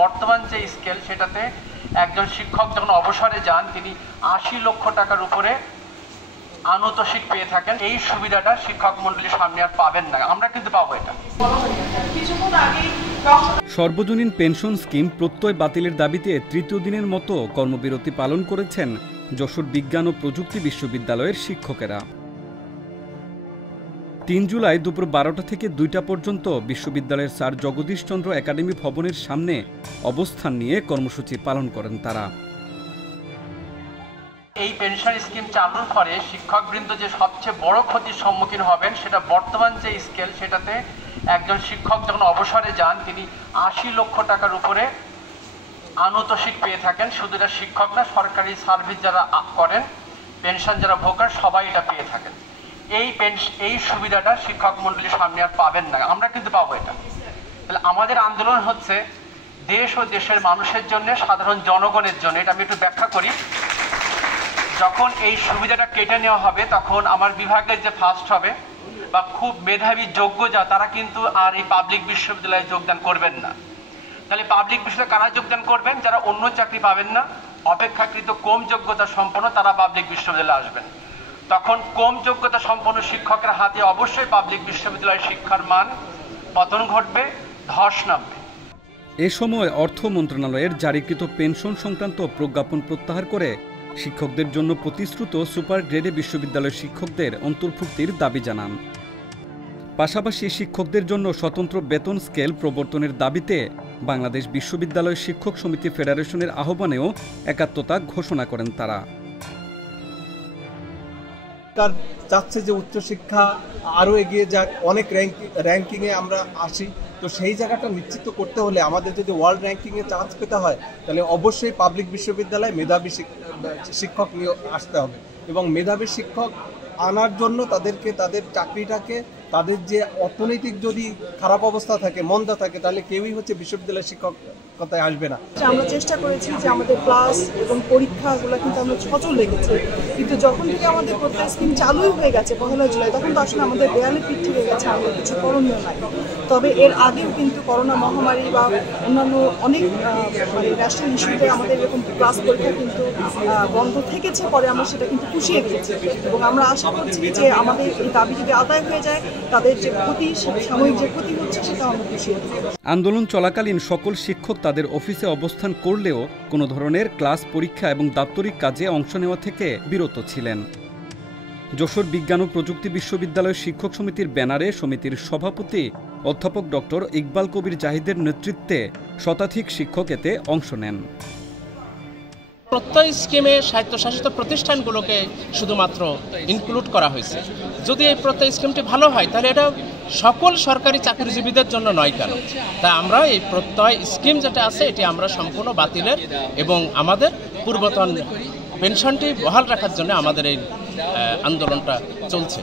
বর্তমান যে স্কেল সেটাতে একজন শিক্ষক যখন অবসরে যান তিনি ৮০ লক্ষ টাকার উপরে আনুতোষিক পেয়ে থাকেন। এই সুবিধাটা শিক্ষক মণ্ডলীর সামনে আর পাবেন না, আমরা কিন্তু পাবো এটা। সর্বজনীন পেনশন স্কিম প্রত্যয় বাতিলের দাবিতে তৃতীয় দিনের মতো কর্মবিরতি পালন করেছেন যশোর বিজ্ঞান ও প্রযুক্তি বিশ্ববিদ্যালয়ের শিক্ষকেরা। ৩ জুলাই দুপুর ১২টা থেকে ২টা পর্যন্ত বিশ্ববিদ্যালয়ের স্যার জগদীশ চন্দ্র একাডেমি ভবনের সামনে অবস্থান নিয়ে কর্মসূচি পালন করেন তারা। এই পেনশন স্কিম চালুর পরে শিক্ষকবৃন্দ যে সবচেয়ে বড় ক্ষতির সম্মুখীন হবেন সেটা বর্তমান যে স্কেল সেটাতে একজন শিক্ষক যখন অবসরে যান তিনি ৮০ লক্ষ টাকার উপরে আনুতোষিক পেয়ে থাকেন। শুধু এটা শিক্ষক না, সরকারি সার্ভিস যারা করেন, পেনশন যারা ভোগ করেন, সবাই এটা পেয়ে থাকেন। এই সুবিধাটা শিক্ষক মণ্ডলীর সামনে আর পাবেন না, আমরা কিন্তু পাবো এটা। তাহলে আমাদের আন্দোলন হচ্ছে দেশ ও দেশের মানুষের জন্য, সাধারণ জনগণের জন্য। এটা আমি একটু ব্যাখ্যা করি। যখন এই সুবিধাটা কেটে নেওয়া হবে তখন আমার বিভাগের যে ফার্স্ট হবে বা খুব মেধাবী যোগ্য যা, তারা কিন্তু আর এই পাবলিক বিশ্ববিদ্যালয়ে যোগদান করবেন না। তাহলে পাবলিক বিশ্ববিদ্যালয়ে কারা যোগদান করবেন? যারা অন্য চাকরি পাবেন না, অপেক্ষাকৃত কম যোগ্যতা সম্পন্ন, তারা পাবলিক বিশ্ববিদ্যালয়ে আসবেন। তখন কম যোগ্যতা সম্পন্ন শিক্ষকের হাতে অবশ্যই পাবলিক বিশ্ববিদ্যালয়ের শিক্ষার মান পতন ঘটবে, ধস নামবে। এ সময় অর্থ মন্ত্রণালয়ের জারিকৃত পেনশন সংক্রান্ত প্রজ্ঞাপন প্রত্যাহার করে শিক্ষকদের জন্য প্রতিশ্রুত সুপার গ্রেডে বিশ্ববিদ্যালয়ের শিক্ষকদের অন্তর্ভুক্তির দাবি জানান। পাশাপাশি শিক্ষকদের জন্য স্বতন্ত্র বেতন স্কেল প্রবর্তনের দাবিতে বাংলাদেশ বিশ্ববিদ্যালয় শিক্ষক সমিতি ফেডারেশনের আহ্বানেও একাত্মতা ঘোষণা করেন তারা। চাচ্ছে যে উচ্চশিক্ষা আরও এগিয়ে যাক, অনেক র্যাঙ্কিংয়ে আমরা আসি। তো সেই জায়গাটা নিশ্চিত করতে হলে আমাদের যদি ওয়ার্ল্ড র্যাঙ্কিংয়ে চান্স পেতে হয় তাহলে অবশ্যই পাবলিক বিশ্ববিদ্যালয়ে মেধাবী শিক্ষক নিয়ে আসতে হবে। এবং মেধাবী শিক্ষক আনার জন্য তাদেরকে তাদের চাকরিটাকে, তাদের যে অর্থনৈতিক যদি খারাপ অবস্থা থাকে, মন্দা থাকে, তাহলে কেউই বিশ্ববিদ্যালয়ের শিক্ষকতায় আসবে না। আমরা চেষ্টা করেছি যে আমাদের ক্লাস এবং পরীক্ষাগুলো কিন্তু আমরা সচল রেখেছি, কিন্তু যখন থেকে আমাদের প্রত্যয় স্কিম চালুই হয়ে গেছে ১লা জুলাই, তখন তো আসলে আমাদের দেয়ালে পিঠ থেকে গেছে, আমাদের কিছু করণীয় নাই। তবে এর আগেও কিন্তু করোনা মহামারী বা অন্যান্য অনেক ন্যাশনাল ইস্যুতে আমাদের এরকম ক্লাস পরীক্ষা কিন্তু বন্ধ থেকেছে, পরে আমরা সেটা কিন্তু পুষিয়ে দিয়েছি। এবং আমরা আশা করছি যে আমাদের এই দাবি যদি আদায় হয়ে যায়, তাদের যে ক্ষতি, সাময়িক যে ক্ষতি হচ্ছে, সেটা আমরা পুষিয়ে দেব। আন্দোলন চলাকালীন সকল শিক্ষক তাদের অফিসে অবস্থান করলেও কোনো ধরনের ক্লাস, পরীক্ষা এবং দাপ্তরিক কাজে অংশ নেওয়া থেকে বিরত ছিলেন। যশোর বিজ্ঞান ও প্রযুক্তি বিশ্ববিদ্যালয় শিক্ষক সমিতির ব্যানারে সমিতির সভাপতি অধ্যাপক ডক্টর ইকবাল কবির জাহিদের নেতৃত্বে শতাধিক শিক্ষক এতে অংশ নেন। প্রত্যয় স্কিমে স্বায়ত্তশাসিত প্রতিষ্ঠানগুলোকে শুধুমাত্র ইনক্লুড করা হয়েছে। যদি এই প্রত্যয় স্কিমটি ভালো হয় তাহলে এটা সকল সরকারি চাকরিজীবীদের জন্য নয় কেন? তা আমরা এই প্রত্যয় স্কিম যেটা আছে এটি আমরা সম্পূর্ণ বাতিলের এবং আমাদের পূর্বতন পেনশনটি বহাল রাখার জন্য আমাদের এই আন্দোলনটা চলছে।